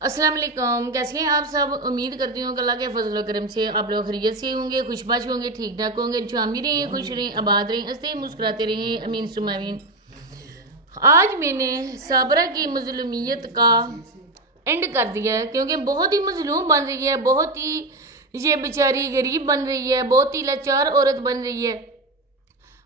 अस्सलाम वालेकुम। कैसे हैं आप सब? उम्मीद करती हूँ कि अल्लाह के फजल और करम से आप लोग खैरियत से होंगे, खुशबाश होंगे, ठीक ठाक होंगे। इंशाअल्लाह रहें, खुश रहें, आबाद रहें, हंसते मुस्कुराते रहें। अमीन सुम अमीन। आज मैंने साबरा की मजलूमियत का एंड कर दिया है क्योंकि बहुत ही मजलूम बन रही है, बहुत ही ये बेचारी गरीब बन रही है, बहुत ही लाचार औरत बन रही है।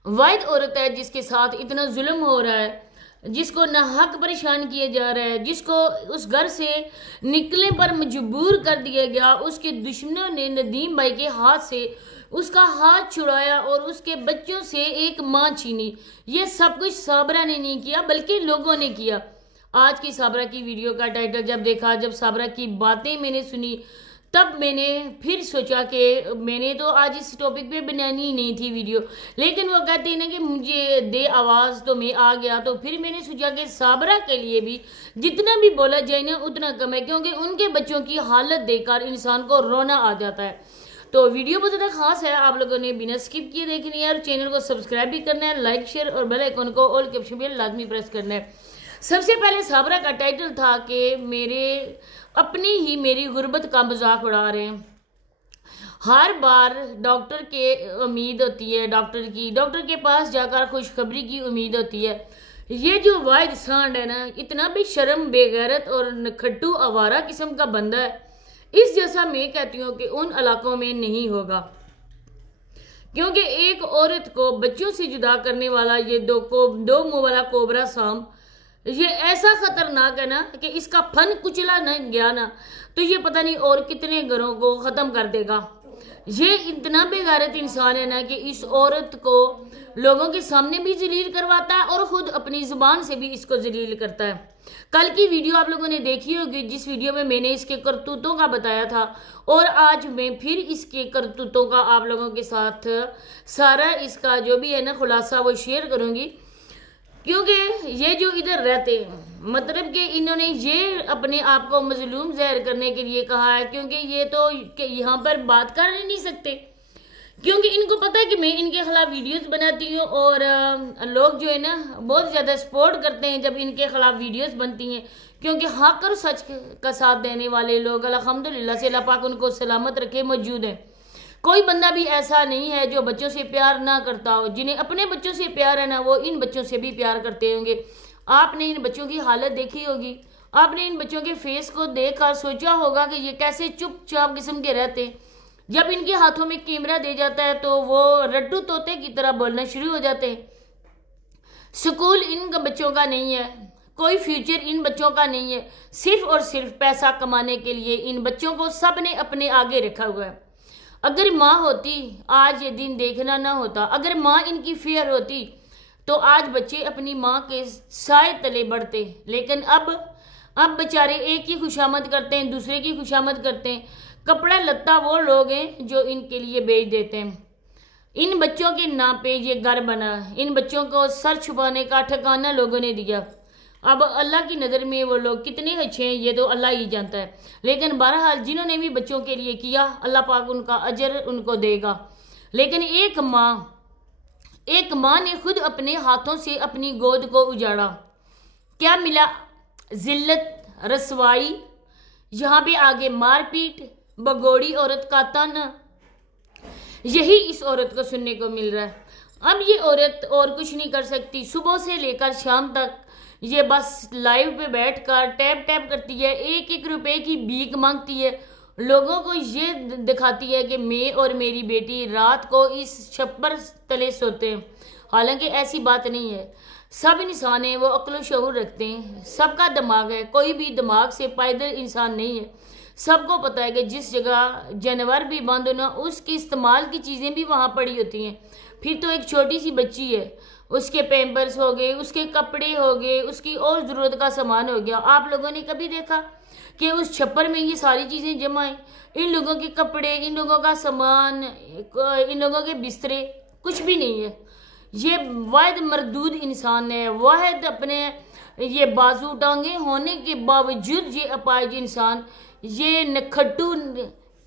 वाहिद औरत है जिसके साथ इतना जुल्म हो रहा है, जिसको नाहक परेशान किया जा रहा है, जिसको उस घर से निकलने पर मजबूर कर दिया गया। उसके दुश्मनों ने नदीम भाई के हाथ से उसका हाथ छुड़ाया और उसके बच्चों से एक माँ छीनी। ये सब कुछ साबरा ने नहीं किया बल्कि लोगों ने किया। आज की साबरा की वीडियो का टाइटल जब देखा, जब साबरा की बातें मैंने सुनी, तब मैंने फिर सोचा कि मैंने तो आज इस टॉपिक पे बनानी ही नहीं थी वीडियो, लेकिन वो कहते हैं ना कि मुझे दे आवाज़, तो मैं आ गया। तो फिर मैंने सोचा कि साबरा के लिए भी जितना भी बोला जाए ना उतना कम है, क्योंकि उनके बच्चों की हालत देखकर इंसान को रोना आ जाता है। तो वीडियो बहुत ज़्यादा खास है, आप लोगों ने बिना स्किप किए देखनी है और चैनल को सब्सक्राइब भी करना है, लाइक शेयर और बेल आइकन को ऑल के ऑप्शन पे लाजमी प्रेस करना है। सबसे पहले साबरा का टाइटल था कि मेरी गुर्बत का मजाक उड़ा रहे हैं। हर बार डॉक्टर के उम्मीद होती है, डॉक्टर के पास जाकर खुशखबरी की उम्मीद होती है। ये जो वाहिद सांड है ना, इतना भी शर्म, बेगैरत और नखट्टू आवारा किस्म का बंदा है, इस जैसा मैं कहती हूँ कि उन इलाकों में नहीं होगा। क्योंकि एक औरत को बच्चों से जुदा करने वाला ये दो मुंह वाला कोबरा सांप, ये ऐसा खतरनाक है ना कि इसका फन कुचला न गया ना तो ये पता नहीं और कितने घरों को खत्म कर देगा। ये इतना बेगैरत इंसान है ना कि इस औरत को लोगों के सामने भी जलील करवाता है और खुद अपनी जुबान से भी इसको जलील करता है। कल की वीडियो आप लोगों ने देखी होगी, जिस वीडियो में मैंने इसके करतूतों का बताया था, और आज मैं फिर इसके करतूतों का आप लोगों के साथ सारा इसका जो भी है ना खुलासा वो शेयर करूंगी। क्योंकि ये जो इधर रहते हैं, मतलब कि इन्होंने ये अपने आप को मजलूम ज़ाहिर करने के लिए कहा है, क्योंकि ये तो यहाँ पर बात कर ही नहीं सकते, क्योंकि इनको पता है कि मैं इनके खिलाफ वीडियोस बनाती हूँ और लोग जो है ना बहुत ज़्यादा सपोर्ट करते हैं जब इनके खिलाफ वीडियोस बनती हैं। क्योंकि हक और सच का साथ देने वाले लोग अल्हम्दुलिल्लाह से अल्लाह पाक उनको सलामत रखे मौजूद हैं। कोई बंदा भी ऐसा नहीं है जो बच्चों से प्यार ना करता हो। जिन्हें अपने बच्चों से प्यार है ना, वो इन बच्चों से भी प्यार करते होंगे। आपने इन बच्चों की हालत देखी होगी, आपने इन बच्चों के फेस को देखकर सोचा होगा कि ये कैसे चुपचाप किस्म के रहते हैं। जब इनके हाथों में कैमरा दे जाता है तो वो रट्टू तोते की तरह बोलना शुरू हो जाते हैं। स्कूल इन बच्चों का नहीं है, कोई फ्यूचर इन बच्चों का नहीं है। सिर्फ और सिर्फ पैसा कमाने के लिए इन बच्चों को सब ने अपने आगे रखा हुआ है। अगर माँ होती आज ये दिन देखना ना होता। अगर माँ इनकी फेयर होती तो आज बच्चे अपनी माँ के साए तले बढ़ते। लेकिन अब बेचारे एक की खुशामद करते हैं, दूसरे की खुशामद करते हैं। कपड़ा लत्ता वो लोग हैं जो इनके लिए बेच देते हैं। इन बच्चों के नाम पे ये घर बना, इन बच्चों को सर छुपाने का ठिकाना लोगों ने दिया। अब अल्लाह की नज़र में वो लोग कितने अच्छे हैं ये तो अल्लाह ही जानता है। लेकिन बहरहाल जिन्होंने भी बच्चों के लिए किया, अल्लाह पाक उनका अजर उनको देगा। लेकिन एक माँ ने खुद अपने हाथों से अपनी गोद को उजाड़ा। क्या मिला? जिल्लत, रसवाई, यहाँ पे आगे मारपीट, बगोड़ी औरत का ताना। यही इस औरत को सुनने को मिल रहा है। अब ये औरत और कुछ नहीं कर सकती। सुबह से लेकर शाम तक ये बस लाइव पे बैठकर टैप टैप करती है, एक एक रुपए की भीख मांगती है। लोगों को ये दिखाती है कि मैं और मेरी बेटी रात को इस छप्पर तले सोते हैं। हालांकि ऐसी बात नहीं है। सब इंसान हैं, वो अक्ल शऊर रखते हैं, सबका दिमाग है, कोई भी दिमाग से पायदल इंसान नहीं है। सबको पता है कि जिस जगह जानवर भी बंद हो ना, उसके इस्तेमाल की चीज़ें भी वहाँ पड़ी होती हैं। फिर तो एक छोटी सी बच्ची है, उसके पैम्पर्स हो गए, उसके कपड़े हो गए, उसकी और ज़रूरत का सामान हो गया। आप लोगों ने कभी देखा कि उस छप्पर में ये सारी चीज़ें जमा हैं? इन लोगों के कपड़े, इन लोगों का सामान, इन लोगों के बिस्तरे, कुछ भी नहीं है। ये वाहिद मरदूद इंसान है, वाहिद अपने ये बाजू टांगे होने के बावजूद ये अपाहिज इंसान, ये नखट्टू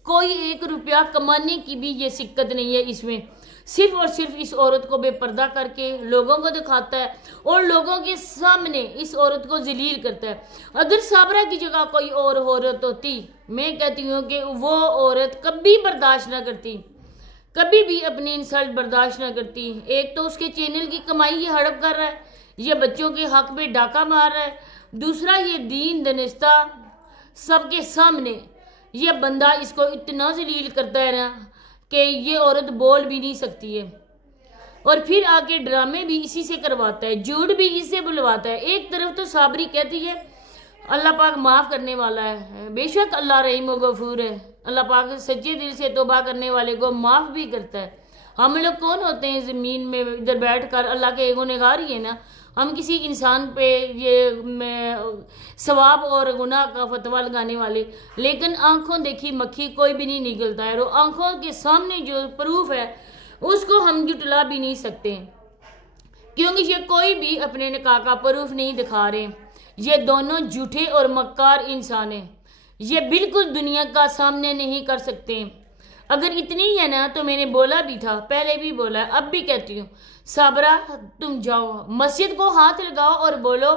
कोई 1 रुपया कमाने की भी ये सिक्कत नहीं है इसमें। सिर्फ और सिर्फ इस औरत को बेपर्दा करके लोगों को दिखाता है और लोगों के सामने इस औरत को जलील करता है। अगर साबरा की जगह कोई और औरत होती, मैं कहती हूँ कि वो औरत कभी बर्दाश्त ना करती, कभी भी अपनी इंसल्ट बर्दाश्त ना करती। एक तो उसके चैनल की कमाई ये हड़प कर रहा है, ये बच्चों के हक पे डाका मार रहा है। दूसरा, ये दीन दनिस्ता सबके सामने ये बंदा इसको इतना जलील करता है ना कि ये औरत बोल भी नहीं सकती है। और फिर आके ड्रामे भी इसी से करवाता है, झूठ भी इससे बुलवाता है। एक तरफ तो साबरी कहती है अल्लाह पाक माफ़ करने वाला है, बेशक अल्लाह रहीम व गफूर है, अल्लाह पाक सच्चे दिल से तौबा करने वाले को माफ़ भी करता है। हम लोग कौन होते हैं ज़मीन में इधर बैठ कर अल्लाह के गुनहगार ही है ना। हम किसी इंसान पे ये सवाब और गुनाह का फतवा लगाने वाले, लेकिन आंखों देखी मक्खी कोई भी नहीं निकलता है। और आंखों के सामने जो प्रूफ है उसको हम जुटला भी नहीं सकते, क्योंकि ये कोई भी अपने निकाह का प्रूफ नहीं दिखा रहे। ये दोनों झूठे और मक्कार इंसान हैं, ये बिल्कुल दुनिया का सामने नहीं कर सकते। अगर इतनी ही है ना तो मैंने बोला भी था, पहले भी बोला, अब भी कहती हूँ, साबरा तुम जाओ मस्जिद को हाथ लगाओ और बोलो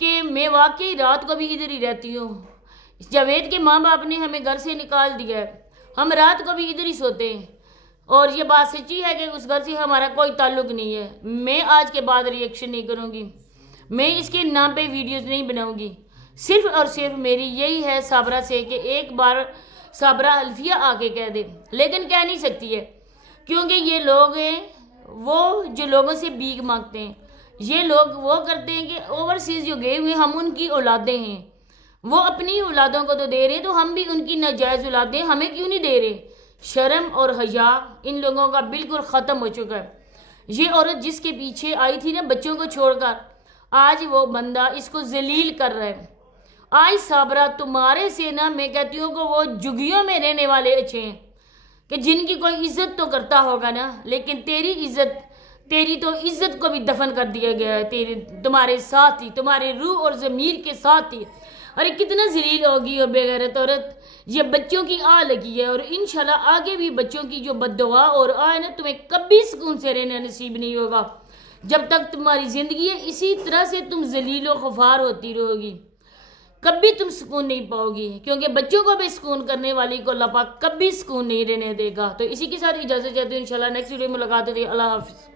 कि मैं वाकई रात को भी इधर ही रहती हूँ। जावेद के माँ बाप ने हमें घर से निकाल दिया है, हम रात को भी इधर ही सोते हैं, और ये बात सच्ची है कि उस घर से हमारा कोई ताल्लुक नहीं है। मैं आज के बाद रिएक्शन नहीं करूँगी, मैं इसके नाम पे वीडियोस नहीं बनाऊँगी। सिर्फ और सिर्फ मेरी यही है साबरा से कि एक बार साबरा अल्फिया आके कह दे, लेकिन कह नहीं सकती है, क्योंकि ये लोग हैं वो जो लोगों से भीख मांगते हैं। ये लोग वो करते हैं कि ओवरसीज जो गए हुए हम उनकी औलादें हैं, वो अपनी औलादों को तो दे रहे, तो हम भी उनकी नाजायज़ औलादें हमें क्यों नहीं दे रहे। शर्म और हया इन लोगों का बिल्कुल ख़त्म हो चुका है। ये औरत जिसके पीछे आई थी ना बच्चों को छोड़कर, आज वो बंदा इसको जलील कर रहा है। आज साबरा तुम्हारे से ना मैं कहती हूँ कि वो जुगियों में रहने वाले अच्छे हैं कि जिनकी कोई इज्जत तो करता होगा ना, लेकिन तेरी इज्जत, तेरी तो इज्जत को भी दफन कर दिया गया है तेरे तुम्हारे साथ ही, तुम्हारे रूह और ज़मीर के साथ ही। अरे कितना जलील होगी और बेगैरत औरत। ये बच्चों की आ लगी है, और इंशाल्लाह आगे भी बच्चों की जो बद्दुआ और आए ना, तुम्हें कभी सुकून से रहना नसीब नहीं होगा। जब तक तुम्हारी ज़िंदगी है इसी तरह से तुम जलील व ख़ुफार होती रहोगी, कभी तुम सुकून नहीं पाओगी, क्योंकि बच्चों को भी सुकून करने वाली को अल्लाह पाक कभी सुकून नहीं रहने देगा। तो इसी के साथ इजाज़त चाहती हूँ, इंशाल्लाह नेक्स्ट वीडियो में मुलाकात होगी। अल्लाह हाफ़िज़।